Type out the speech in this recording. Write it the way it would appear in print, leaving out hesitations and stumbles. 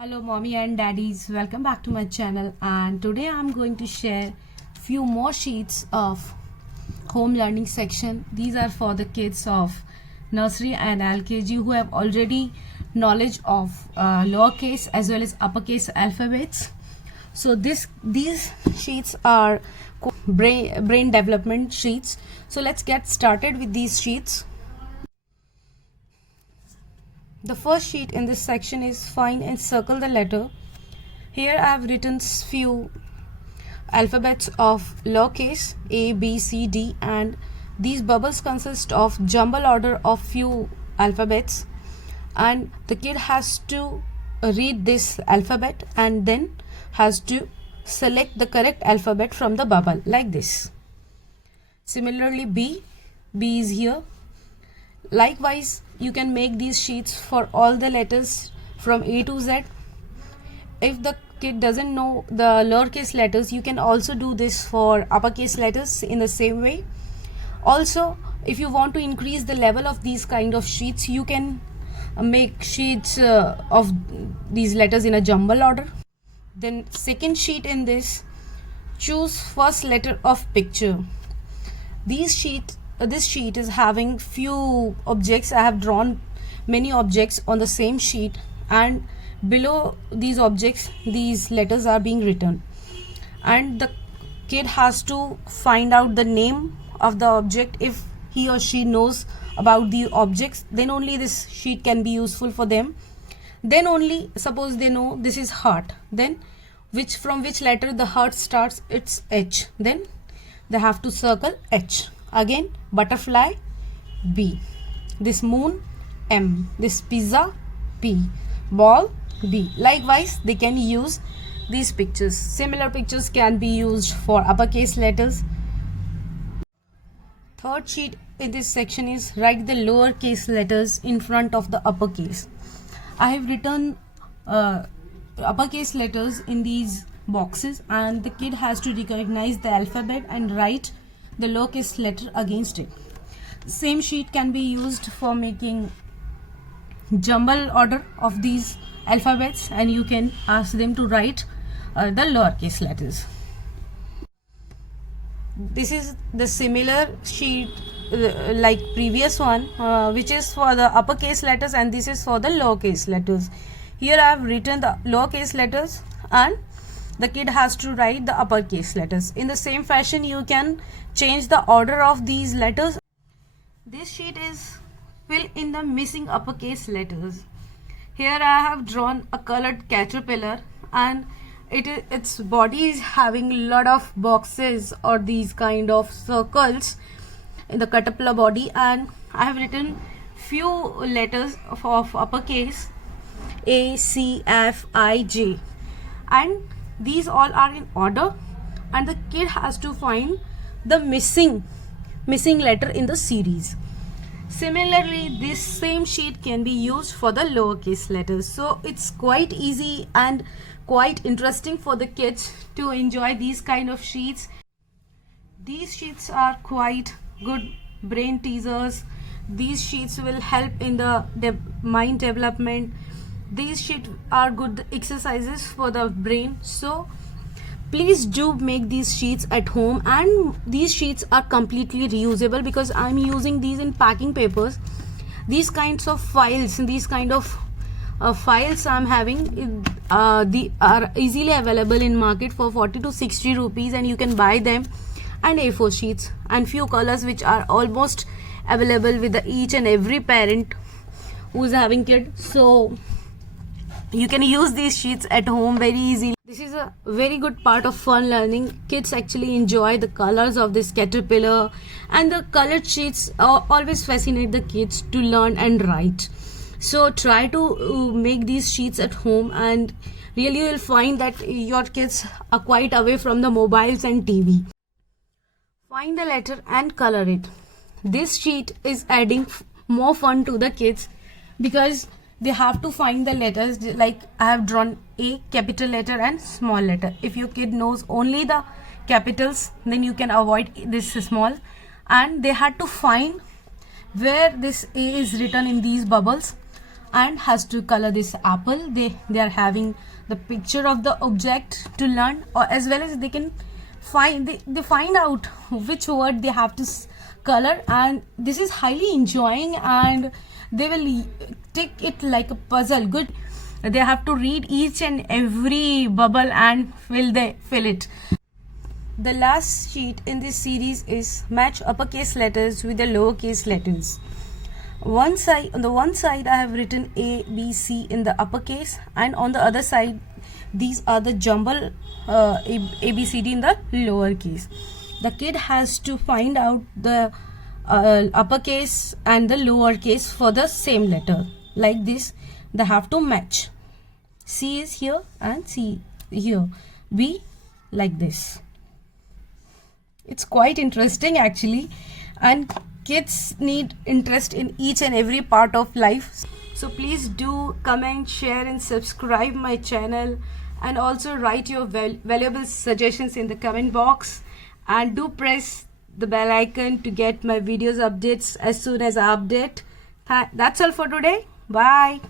Hello mommy and daddies, welcome back to my channel, and today I'm going to share few more sheets of home learning section. These are for the kids of nursery and LKG who have already knowledge of lowercase as well as uppercase alphabets. So these sheets are brain development sheets. So let's get started with these sheets. The first sheet in this section is find and circle the letter. Here I have written few alphabets of lowercase A, B, C, D, and these bubbles consist of jumble order of few alphabets, and the kid has to read this alphabet and then has to select the correct alphabet from the bubble like this. Similarly B is here. Likewise, you can make these sheets for all the letters from A to Z. If the kid doesn't know the lowercase letters, you can also do this for uppercase letters in the same way. Also, if you want to increase the level of these kind of sheets, you can make sheets of these letters in a jumble order. Then second sheet in this, choose first letter of picture. This sheet is having few objects. I have drawn many objects on the same sheet, and below these objects these letters are being written, and the kid has to find out the name of the object. If he or she knows about the objects, then only this sheet can be useful for them. Then only, suppose they know this is heart, then from which letter the heart starts, it's H, then they have to circle H. Again, butterfly B, this moon M, this pizza P, ball B. Likewise, they can use these pictures. Similar pictures can be used for uppercase letters. Third sheet in this section is write the lowercase letters in front of the uppercase. I have written uppercase letters in these boxes, and the kid has to recognize the alphabet and write the lowercase letter against it. Same sheet can be used for making jumble order of these alphabets, and you can ask them to write the lowercase letters. This is the similar sheet like previous one, which is for the uppercase letters, and this is for the lowercase letters. Here I have written the lowercase letters and the kid has to write the uppercase letters. In the same fashion, you can change the order of these letters. This sheet is fill in the missing uppercase letters. Here I have drawn a colored caterpillar, and its body is having a lot of boxes or these kind of circles in the caterpillar body, and I have written few letters of uppercase A, C, F, I, J, and these all are in order, and the kid has to find the missing letter in the series. Similarly, this same sheet can be used for the lowercase letters. So it's quite easy and quite interesting for the kids to enjoy these kind of sheets. These sheets are quite good brain teasers. These sheets will help in the mind development. These sheets are good exercises for the brain. So please do make these sheets at home, and these sheets are completely reusable because I'm using these in packing papers. These kinds of files, these kind of files I'm having are easily available in market for 40 to 60 rupees, and you can buy them, and A4 sheets and few colors which are almost available with each and every parent who is having kid. So you can use these sheets at home very easily. This is a very good part of fun learning. Kids actually enjoy the colors of this caterpillar, and the colored sheets always fascinate the kids to learn and write. So try to make these sheets at home, and really you will find that your kids are quite away from the mobiles and TV. Find the letter and color it. This sheet is adding more fun to the kids because they have to find the letters. Like I have drawn A, capital letter and small letter. If your kid knows only the capitals, then you can avoid this small, and they had to find where this A is written in these bubbles. and has to color this apple. They are having the picture of the object to learn, or as well as they can they find out which word they have to color, and this is highly enjoying, and they will take it like a puzzle. Good, they have to read each and every bubble and fill it. The last sheet in this series is match uppercase letters with the lowercase letters. On the one side I have written A, B, C in the uppercase, and on the other side these are the jumble A, B, C, D in the lowercase. The kid has to find out the uppercase and the lowercase for the same letter. Like this, they have to match. C is here and C here. B like this. It's quite interesting actually, and kids need interest in each and every part of life. So please do comment, share and subscribe my channel, and also write your valuable suggestions in the comment box, and do press the bell icon to get my videos updates as soon as I update. That's all for today. Bye.